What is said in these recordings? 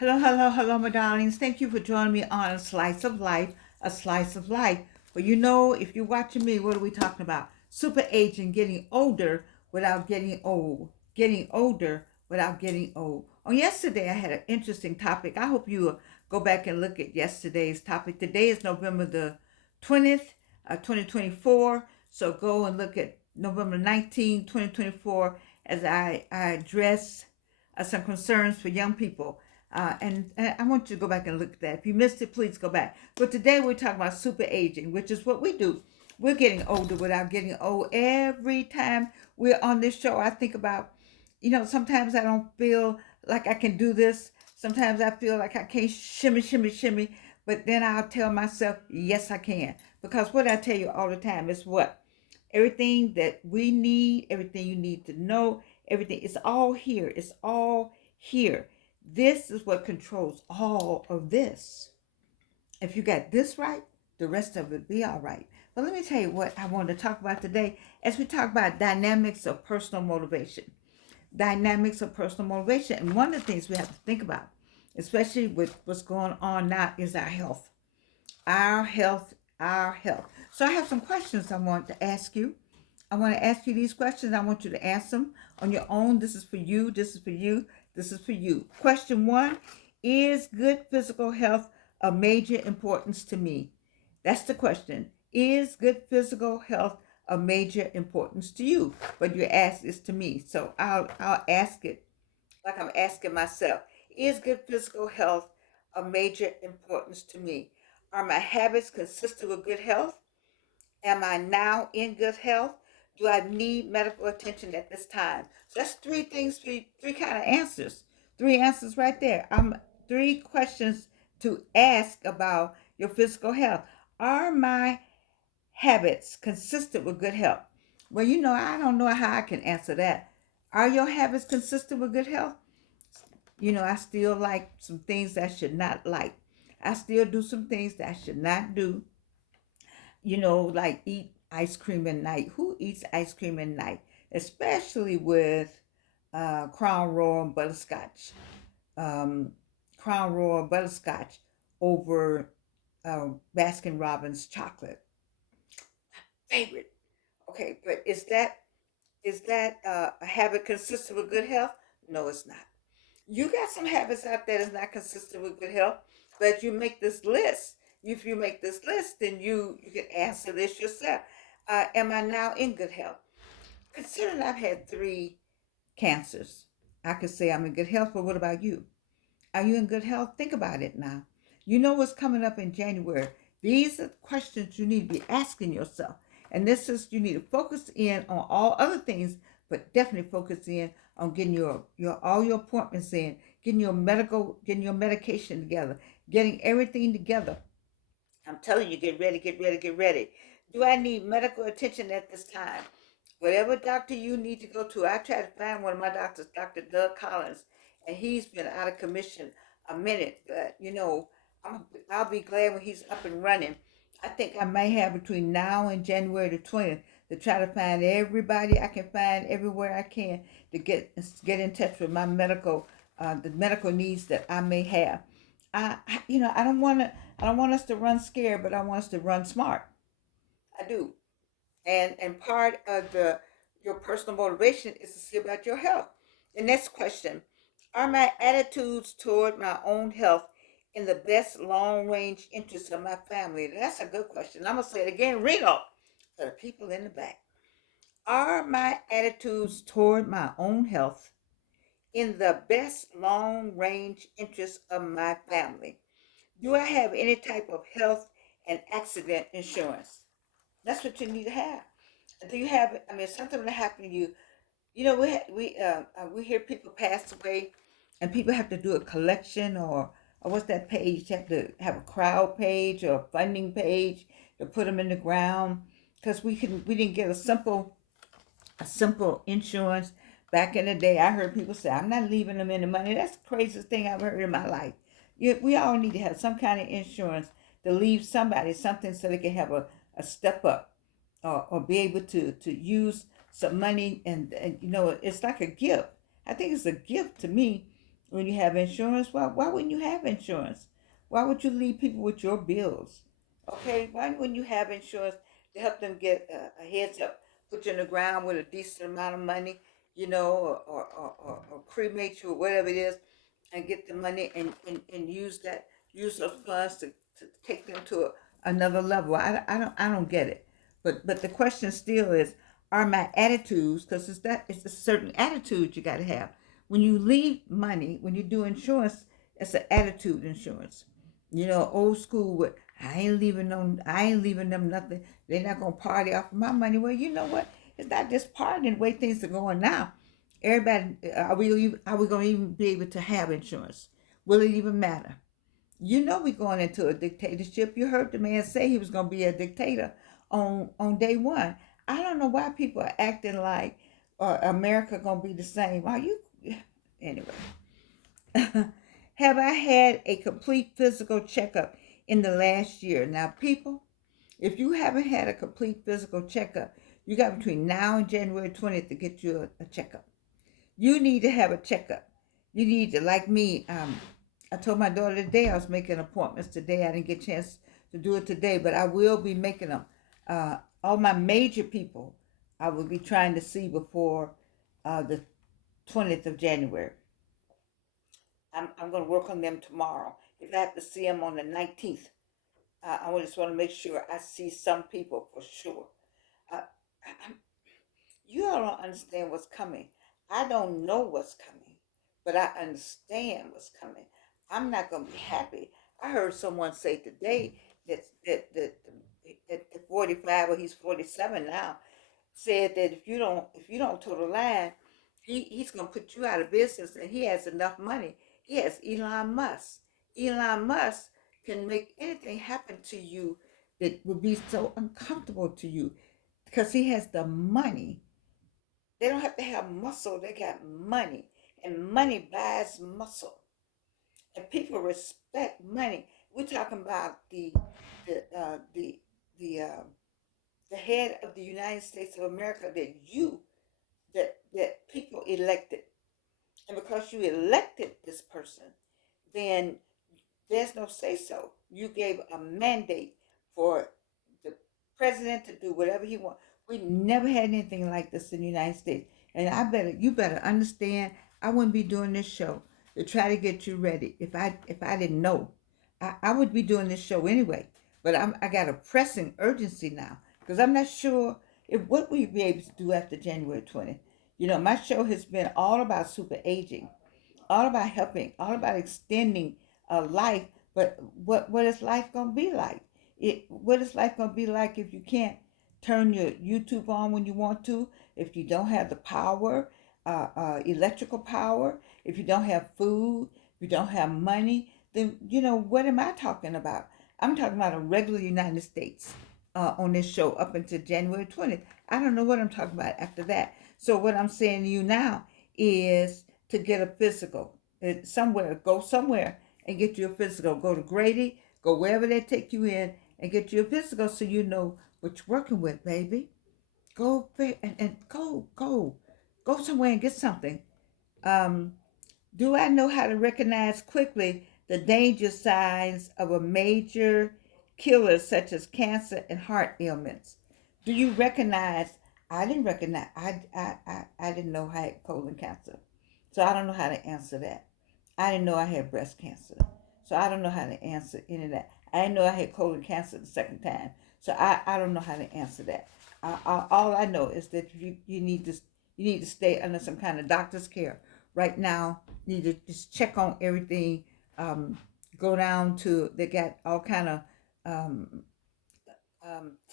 Hello, hello, hello, my darlings. Thank you for joining me on A Slice of Life, A Slice of Life. Well, you know, if you're watching me, what are we talking about? Super aging, getting older without getting old. Getting older without getting old. On yesterday, I had an interesting topic. I hope you go back and look at yesterday's topic. Today is November the 20th, 2024. So go and look at November 19th, 2024, as I address some concerns for young people. And I want you to go back and look at that. If you missed it, please go back. But today we're talking about super aging, which is what we do. We're getting older without getting old. Every time we're on this show, I think about, sometimes I don't feel like I can do this. Sometimes I feel like I can't shimmy, shimmy, shimmy. But then I'll tell myself, yes, I can. Because what I tell you all the time is what? Everything that we need, everything you need to know, everything, it's all here. It's all here. This is what controls all of this. If you got this right, the rest of it be all right. But let me tell you what I want to talk about today as we talk about dynamics of personal motivation. Dynamics of personal motivation. And one of the things we have to think about, especially with what's going on now, is our health. Our health, our health. So I have some questions I want to ask you. I want to ask you these questions. I want you to answer them on your own. This is for you. This is for you. This is for you. Question one: is good physical health of major importance to me? That's the question. Is good physical health of major importance to you? But you ask is to me. So I'll ask it like I'm asking myself. Is good physical health of major importance to me? Are my habits consistent with good health? Am I now in good health? Do I need medical attention at this time? So that's three things, three kind of answers. Three answers right there. Three questions to ask about your physical health. Are my habits consistent with good health? Well, I don't know how I can answer that. Are your habits consistent with good health? I still like some things that I should not like. I still do some things that I should not do, like eat ice cream at night. Who eats ice cream at night? Especially with Crown Royal and butterscotch. Um, Crown Royal butterscotch over Baskin Robbins chocolate. Favorite. Okay, but is that a habit consistent with good health? No, it's not. You got some habits out there that's not consistent with good health, but you make this list. If you make this list, then you can answer this yourself. Am I now in good health? Considering I've had three cancers, I could say I'm in good health, but what about you? Are you in good health? Think about it now. You know what's coming up in January. These are questions you need to be asking yourself. And this is, you need to focus in on all other things, but definitely focus in on getting your all your appointments in, getting your medication together, getting everything together. I'm telling you, get ready, get ready, get ready. Do I need medical attention at this time? Whatever doctor you need to go to, I tried to find one of my doctors, Dr. Doug Collins, and he's been out of commission a minute. But I'll be glad when he's up and running. I think I may have between now and January the 20th to try to find everybody I can find everywhere I can to get in touch with my the medical needs that I may have. I don't want us to run scared, but I want us to run smart. I do. And part of the your personal motivation is to see about your health. The next question: are my attitudes toward my own health in the best long range interests of my family? That's a good question. I'm gonna say it again, Reno, for the people in the back. Are my attitudes toward my own health in the best long range interests of my family? Do I have any type of health and accident insurance? That's what you need to have. Do you have? I mean, something that happened to you. We hear people pass away, and people have to do a collection or what's that page? You have to have a crowd page or a funding page to put them in the ground because we didn't get a simple insurance back in the day. I heard people say, "I'm not leaving them any money." That's the craziest thing I've heard in my life. We all need to have some kind of insurance to leave somebody something so they can have a step up or be able to use some money and it's like a gift. I think it's a gift to me When you have insurance, why wouldn't you have insurance? Why would you leave people with your bills? Okay, why wouldn't you have insurance to help them get a heads up, put you in the ground with a decent amount of money, or cremate you or whatever it is, and get the money and use those funds to take them to another level. I don't get it. But the question still is, are my attitudes, because it's a certain attitude you got to have when you leave money, when you do insurance. It's an attitude insurance. Old school with, I ain't leaving them nothing. They're not gonna party off of my money. Well, you know what? It's not just partying the way things are going now. Everybody, are we gonna even be able to have insurance? Will it even matter? We're going into a dictatorship. You heard the man say he was gonna be a dictator on day one. I don't know why people are acting like America gonna be the same. Are you anyway? Have I had a complete physical checkup in the last year? Now, people, if you haven't had a complete physical checkup, you got between now and January 20th to get you a checkup. You need to have a checkup. You need to, like me, I told my daughter today I was making appointments today. I didn't get a chance to do it today, but I will be making them. All my major people I will be trying to see before the 20th of January. I'm going to work on them tomorrow. If I have to see them on the 19th, I just want to make sure I see some people for sure. Uh, you all don't understand what's coming. I don't know what's coming, but I understand what's coming. I'm not going to be happy. I heard someone say today that at 45, or he's 47 now, said that if you don't toe the line, he's gonna put you out of business, and he has enough money. He has Elon Musk. Elon Musk can make anything happen to you that would be so uncomfortable to you because he has the money. They don't have to have muscle, they got money. And money buys muscle. And people respect money. We're talking about the uh, the the uh, the head of the United States of America that people elected. And because you elected this person, then there's no say so. You gave a mandate for the president to do whatever he wants. We never had anything like this in the United States. And you better understand, I wouldn't be doing this show to try to get you ready. If I didn't know, I would be doing this show anyway. But I got a pressing urgency now because I'm not sure if what we'll be able to do after January 20th. My show has been all about super aging, all about helping, all about extending life. But what is life gonna be like? What is life gonna be like if you can't turn your YouTube on when you want to? If you don't have the power, electrical power, if you don't have food, if you don't have money, then what am I talking about? I'm talking about a regular United States on this show up until January 20th. I don't know what I'm talking about after that. So what I'm saying to you now is to get a physical. Go somewhere and get you a physical. Go to Grady, go wherever they take you in and get you a physical so you know what you're working with, baby. Go and go somewhere and get something. Um, do I know how to recognize quickly the danger signs of a major killer such as cancer and heart ailments? Do you recognize? I didn't recognize. I didn't know I had colon cancer, so I don't know how to answer that. I didn't know I had breast cancer, so I don't know how to answer any of that. I didn't know I had colon cancer the second time, so I don't know how to answer that. All I know is that you need to stay under some kind of doctor's care right now. You need to just check on everything. Um, Go down to, they got all kind of um,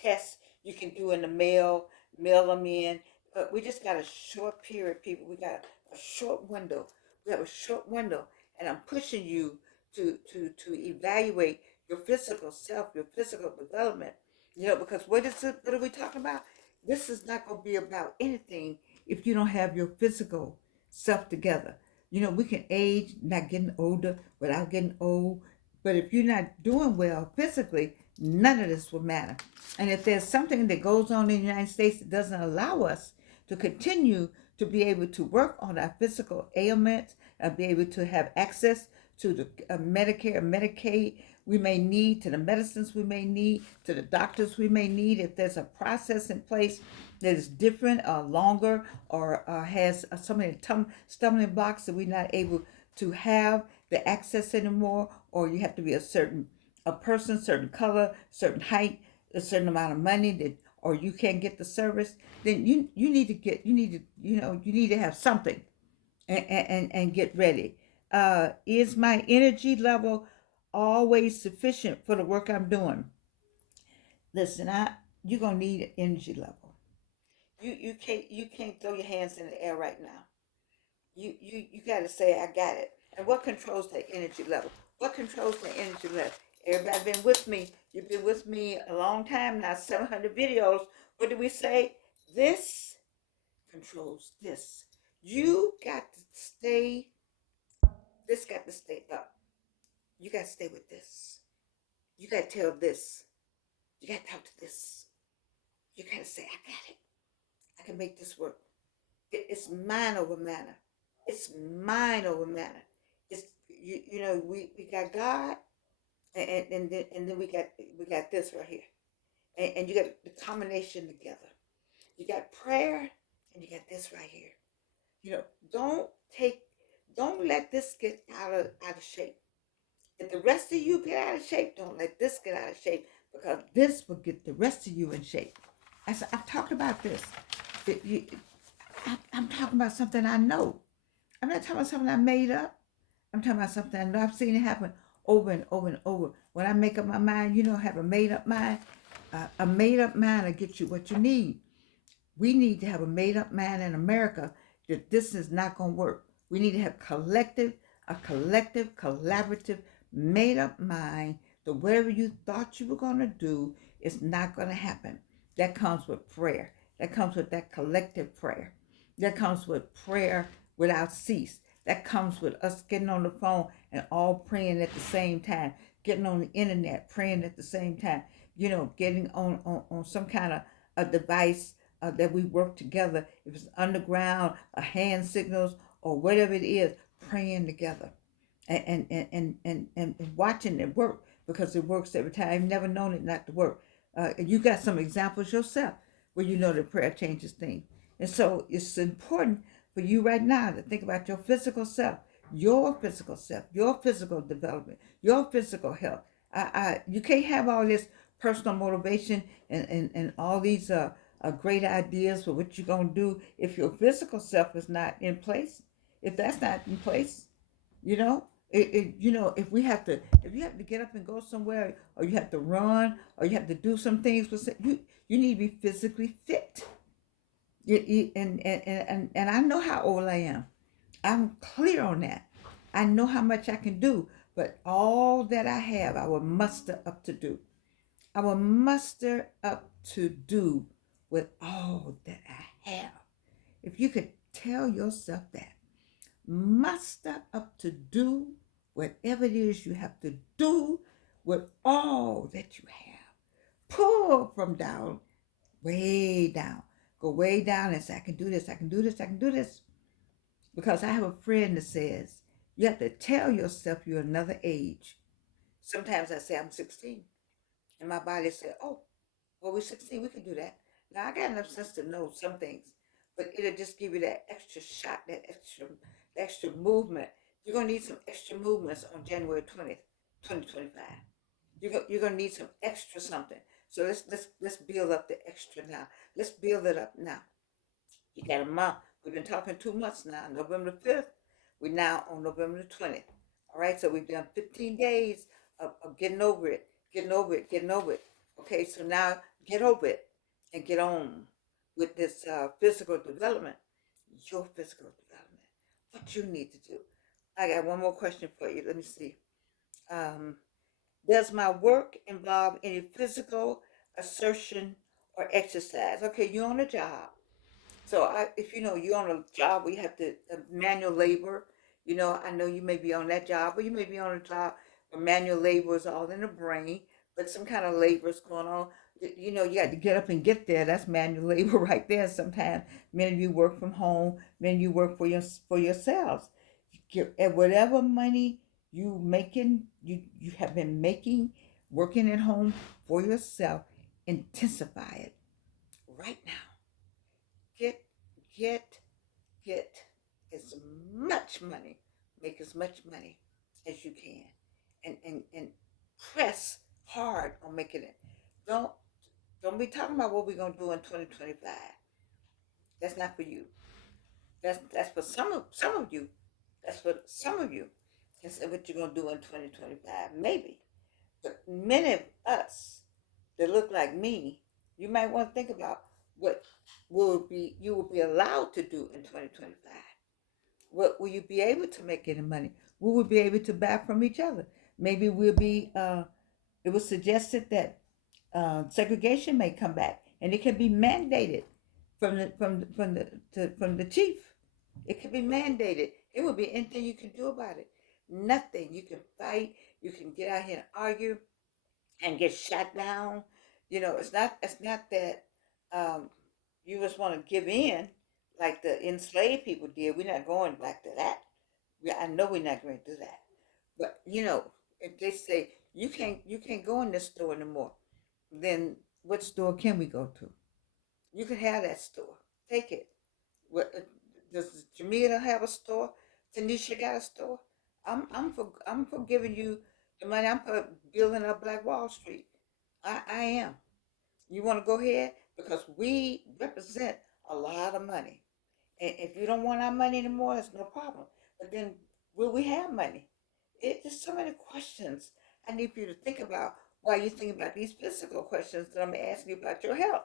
tests you can do in the mail them in. But we just got a short period, people. We got a short window. We have a short window, and I'm pushing you to evaluate your physical self, your physical development. Because what are we talking about? This is not going to be about anything if you don't have your physical self together. We can age, not getting older without getting old, but if you're not doing well physically, none of this will matter. And if there's something that goes on in the United States that doesn't allow us to continue to be able to work on our physical ailments, be able to have access to the Medicare, Medicaid we may need, to the medicines we may need, to the doctors we may need. If there's a process in place that is different or longer or has so many stumbling blocks that we're not able to have the access anymore, or you have to be a person, certain color, certain height, a certain amount of money that, or you can't get the service, then you need to you need to have something and get ready. Is my energy level always sufficient for the work I'm doing? Listen, you're gonna need an energy level. You can't throw your hands in the air right now. You got to say I got it. And what controls the energy level? What controls the energy level? Everybody been with me. You've been with me a long time now. 700 videos. What do we say? This controls this. You got to stay. This got to stay up. You got to stay with this. You got to tell this. You got to talk to this. You got to say I got it. I can make this work. It's mind over matter. It's mind over matter. It's we got God, and then we got this right here, and you got the combination together. You got prayer, and you got this right here. You know, don't take, don't let this get out of shape. If the rest of you get out of shape, don't let this get out of shape, because this will get the rest of you in shape. I've talked about this. I'm talking about something I know. I'm not talking about something I made up. I'm talking about something I know. I've seen it happen over and over and over. When I make up my mind, have a made up mind. A made up mind will get you what you need. We need to have a made up mind in America that this is not going to work. We need to have a collective, collaborative, made up mind that whatever you thought you were going to do is not going to happen. That comes with prayer. That comes with that collective prayer. That comes with prayer without cease. That comes with us getting on the phone and all praying at the same time, getting on the internet, praying at the same time, getting on some kind of a device that we work together. If it's underground, hand signals, or whatever it is, praying together and watching it work, because it works every time. I've never known it not to work. You got some examples yourself where you know that prayer changes things. And so it's important for you right now to think about your physical self, your physical development, your physical health. You can't have all this personal motivation and all these great ideas for what you're going to do if your physical self is not in place. If that's not in place, if you have to get up and go somewhere, or you have to run, or you have to do some things, you need to be physically fit. And I know how old I am. I'm clear on that. I know how much I can do, but all that I have, I will muster up to do. I will muster up to do with all that I have. If you could tell yourself that, muster up to do whatever it is you have to do with all that you have. Pull from down, way down. Go way down and say, I can do this, I can do this, I can do this. Because I have a friend that says, you have to tell yourself you're another age. Sometimes I say I'm 16. And my body said, oh, well, we're 16, we can do that. Now, I got enough sense to know some things, but it'll just give you that extra shot, that extra movement. You're going to need some extra movements on January 20th, 2025. You're going to need some extra something. So let's build up the extra now. Let's build it up now. You got a month. We've been talking 2 months now. November the 5th. We're now on November the 20th. All right, so we've done 15 days of getting over it, getting over it, getting over it. Okay, so now get over it and get on with this physical development, your physical development, what you need to do. I got one more question for you. Let me see. Does my work involve any physical assertion or exercise? Okay, you're on a job. So if you're on a job where you have to manual labor, I know you may be on that job, or you may be on a job where manual labor is all in the brain, but some kind of labor is going on. You got to get up and get there. That's manual labor right there. Sometimes many of you work from home, many of you work for yourselves. And whatever money you have been making, working at home for yourself, intensify it right now. Get, get, get as much money, make as much money as you can, and press hard on making it. Don't don't be talking about what we're gonna do in 2025. That's not for you. That's for some of you. That's for some of you. That's what you're gonna do in 2025, maybe. But many of us that look like me, you might want to think about what you will be allowed to do in 2025. What will you be able to make any money? We will be able to buy from each other. Maybe we'll be. It was suggested that segregation may come back, and it can be mandated from the chief. It can be mandated. It will be anything you can do about it. Nothing. You can fight. You can get out here and argue and get shot down. It's not that um, you just want to give in like the enslaved people did. We're not going back to that. I know we're not going to do that. But if they say you can't go in this store anymore, then what store can we go to? You can have that store. Take it. What does Jamila have a store? Tanisha got a store. I'm for giving you the money. I'm for building up Black Wall Street. I am. You want to go ahead because we represent a lot of money. And if you don't want our money anymore, it's no problem. But then will we have money? It's just so many questions. I need you to think about while you think about these physical questions that I'm asking you about your health.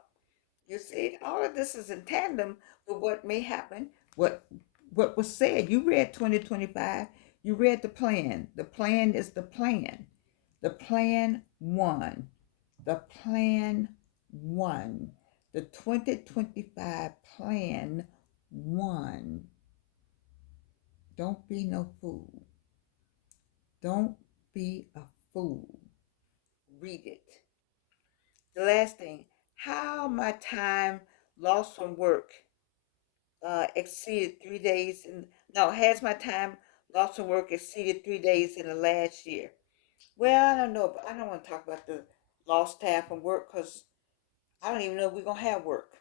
You see, all of this is in tandem with what may happen, what was said. You read 2025, you read the plan. The plan is the plan. The plan won. The plan won. The 2025 plan won. Don't be no fool. Don't be a fool. Read it. The last thing, how my time lost from work exceeded 3 days in no has my time lost from work exceeded 3 days in the last year. Well, I don't know, but I don't want to talk about the lost time from work because I don't even know if we're gonna have work,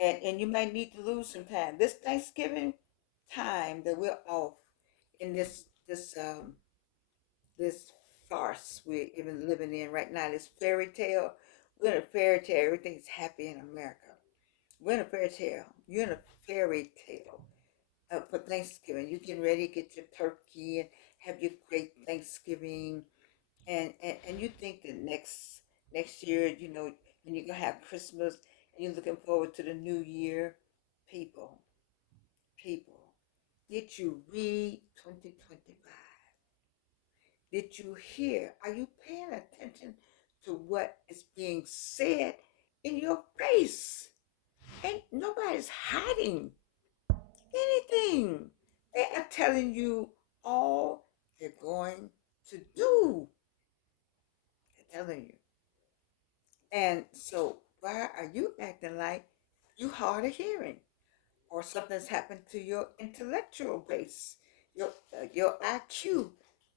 and you might need to lose some time this Thanksgiving time that we're off in this farce we're even living in right now, this fairy tale. We're in a fairy tale. Everything's happy in America. We're in a fairy tale. You're in a fairy tale. For Thanksgiving, you're getting ready to get your turkey and have your great Thanksgiving, and you think that next year, and you're gonna have Christmas, and you're looking forward to the new year. People, people, did you read 2025? Did you hear? Are you paying attention to what is being said in your face? And nobody's hiding anything. They are telling you all they're going to do. They're telling you. And so why are you acting like you hard of hearing? Or something's happened to your intellectual base. Your IQ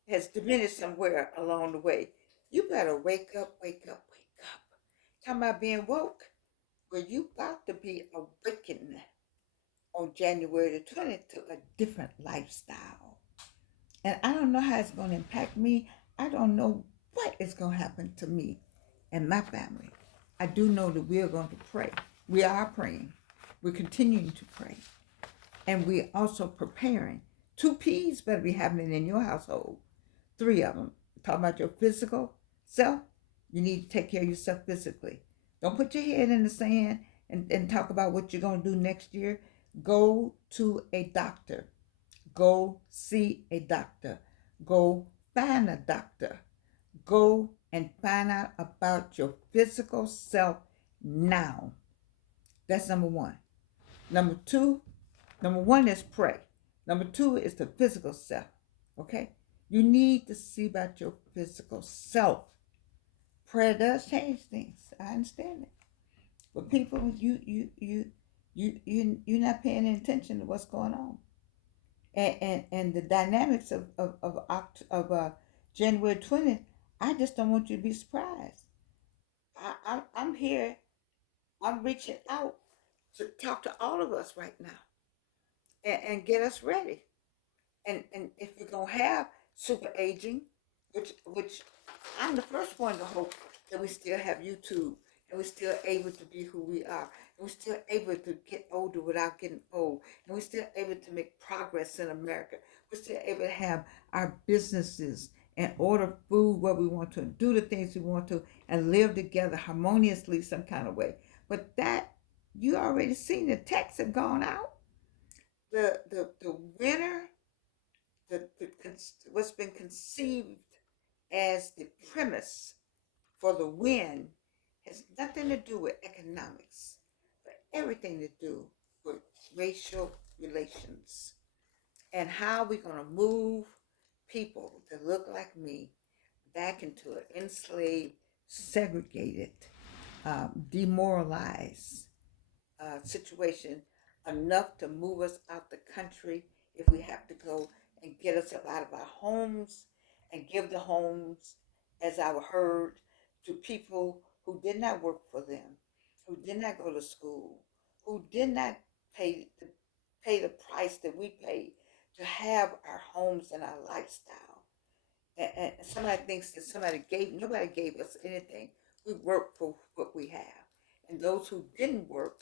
has diminished somewhere along the way. You better wake up, wake up, wake up. Talking about being woke. Well, you about to be awakened on January the 20th to a different lifestyle. And I don't know how it's going to impact me. I don't know what is going to happen to me and my family. I do know that we are going to pray. We are praying. We're continuing to pray. And we're also preparing. 2 P's better be happening in your household. 3 of them. Talk about your physical self. You need to take care of yourself physically. Don't put your head in the sand and talk about what you're going to do next year. Go to a doctor. Go see a doctor. Go find a doctor. Go and find out about your physical self now. That's number 1. Number 1 is pray. Number 2 is the physical self. Okay? You need to see about your physical self. Prayer does change things. I understand it. But people, you're not paying attention to what's going on. And the dynamics of January 20th, I just don't want you to be surprised. I'm here. I'm reaching out to talk to all of us right now and get us ready. And if we're gonna have super aging, which I'm the first one to hope that we still have YouTube and we're still able to be who we are, and we're still able to get older without getting old, and we're still able to make progress in America. We're still able to have our businesses and order food where we want to, and do the things we want to, and live together harmoniously some kind of way. But that you already seen the texts have gone out. The winner, what's been conceived as the premise for the win has nothing to do with economics, but everything to do with racial relations and how we're going to move people that look like me back into an enslaved, segregated, demoralized situation enough to move us out the country if we have to go, and get us up out of our homes and give the homes, as I've heard, to people who did not work for them, who did not go to school, who did not pay the price that we paid to have our homes and our lifestyle. And somebody thinks that nobody gave us anything. We worked for what we have. And those who didn't work,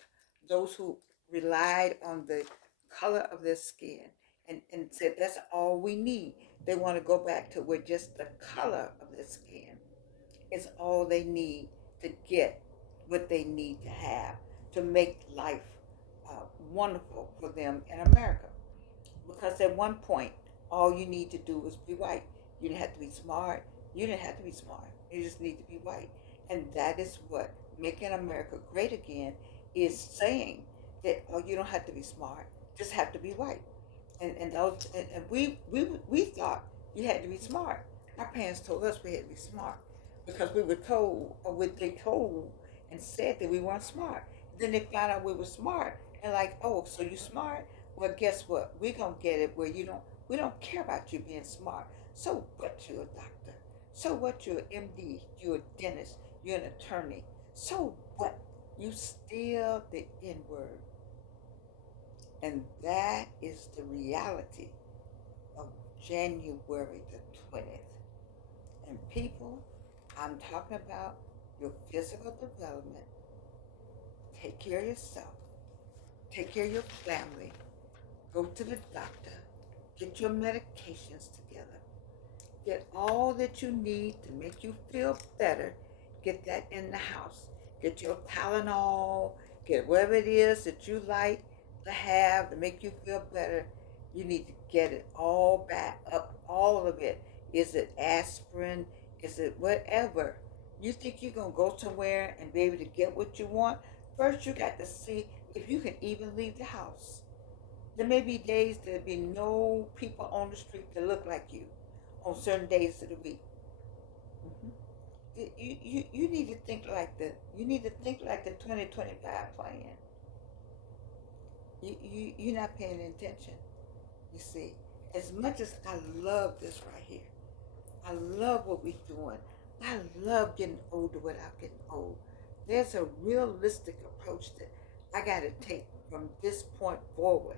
those who relied on the color of their skin and said that's all we need. They want to go back to where just the color of their skin is all they need to get what they need to have to make life wonderful for them in America. Because at one point, all you need to do was be white. You didn't have to be smart. You didn't have to be smart. You just need to be white. And that is what making America great again is saying, that oh, you don't have to be smart. Just have to be white. And we thought you had to be smart. Our parents told us we had to be smart because we were told, or what they told and said, that we weren't smart. Then they found out we were smart and like, oh, so you smart? Well, guess what? We're gonna get it where you don't. We don't care about you being smart. So what? You're a doctor. So what? You're an MD. You're a dentist. You're an attorney. So what? You still the N word, and that is the reality of January the 20th. And people, I'm talking about your physical development. Take care of yourself. Take care of your family. Go to the doctor. Get your medications together. Get all that you need to make you feel better. Get that in the house. Get your Tylenol. Get whatever it is that you like to have to make you feel better. You need to get it all back up, all of it. Is it aspirin? Is it whatever? You think you're going to go somewhere and be able to get what you want? First, you got to see if you can even leave the house. There may be days there'll be no people on the street that look like you on certain days of the week. Mhm. You need to think like the 2025 plan. You're not paying attention. You see, as much as I love this right here, I love what we're doing. I love getting older without getting old. There's a realistic approach that I got to take from this point forward,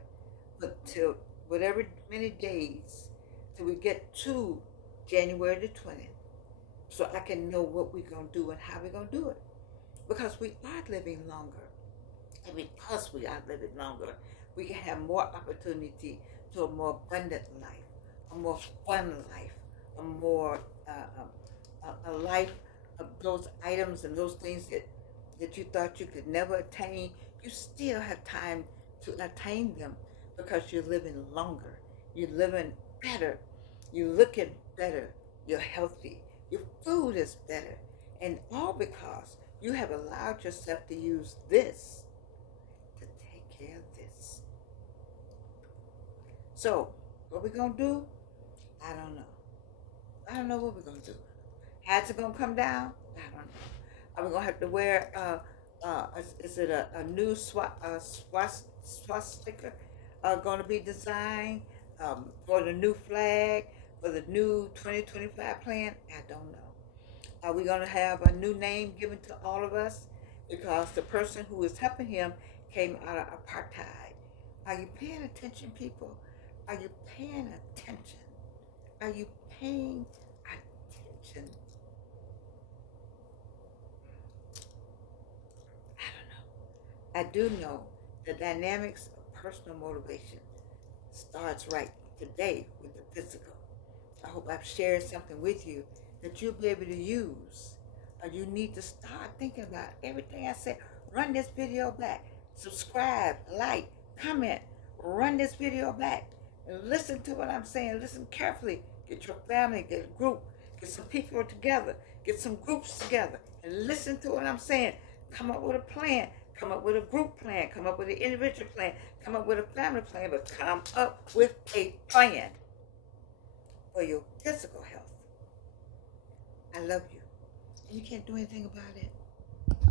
but till whatever many days till we get to January the 20th, so I can know what we're going to do and how we're going to do it. Because we are living longer. And because we are living longer, we can have more opportunity to a more abundant life, a more fun life, a more a life of those items and those things that you thought you could never attain. You still have time to attain them because you're living longer. You're living better. You're looking better. You're healthy. Your food is better. And all because you have allowed yourself to use this to take care of this. So, what we're going to do, I don't know. I don't know what we're going to do. How's it going to come down? I don't know. Are we going to have to wear, is it a new swastika going to be designed? for the new flag, for the new 2025 plan? I don't know. Are we going to have a new name given to all of us? Because the person who is helping him came out of apartheid. Are you paying attention, people? Are you paying attention? Are you paying attention? I don't know. I do know the dynamics of personal motivation starts right today with the physical. I hope I've shared something with you that you'll be able to use. Or you need to start thinking about everything I said. Run this video back. Subscribe, like, comment. Run this video back. And listen to what I'm saying. Listen carefully. Get your family, get a group, get some people together, get some groups together, and listen to what I'm saying. Come up with a plan. Come up with a group plan. Come up with an individual plan. Come up with a family plan. But come up with a plan for your physical health. I love you. And you can't do anything about it.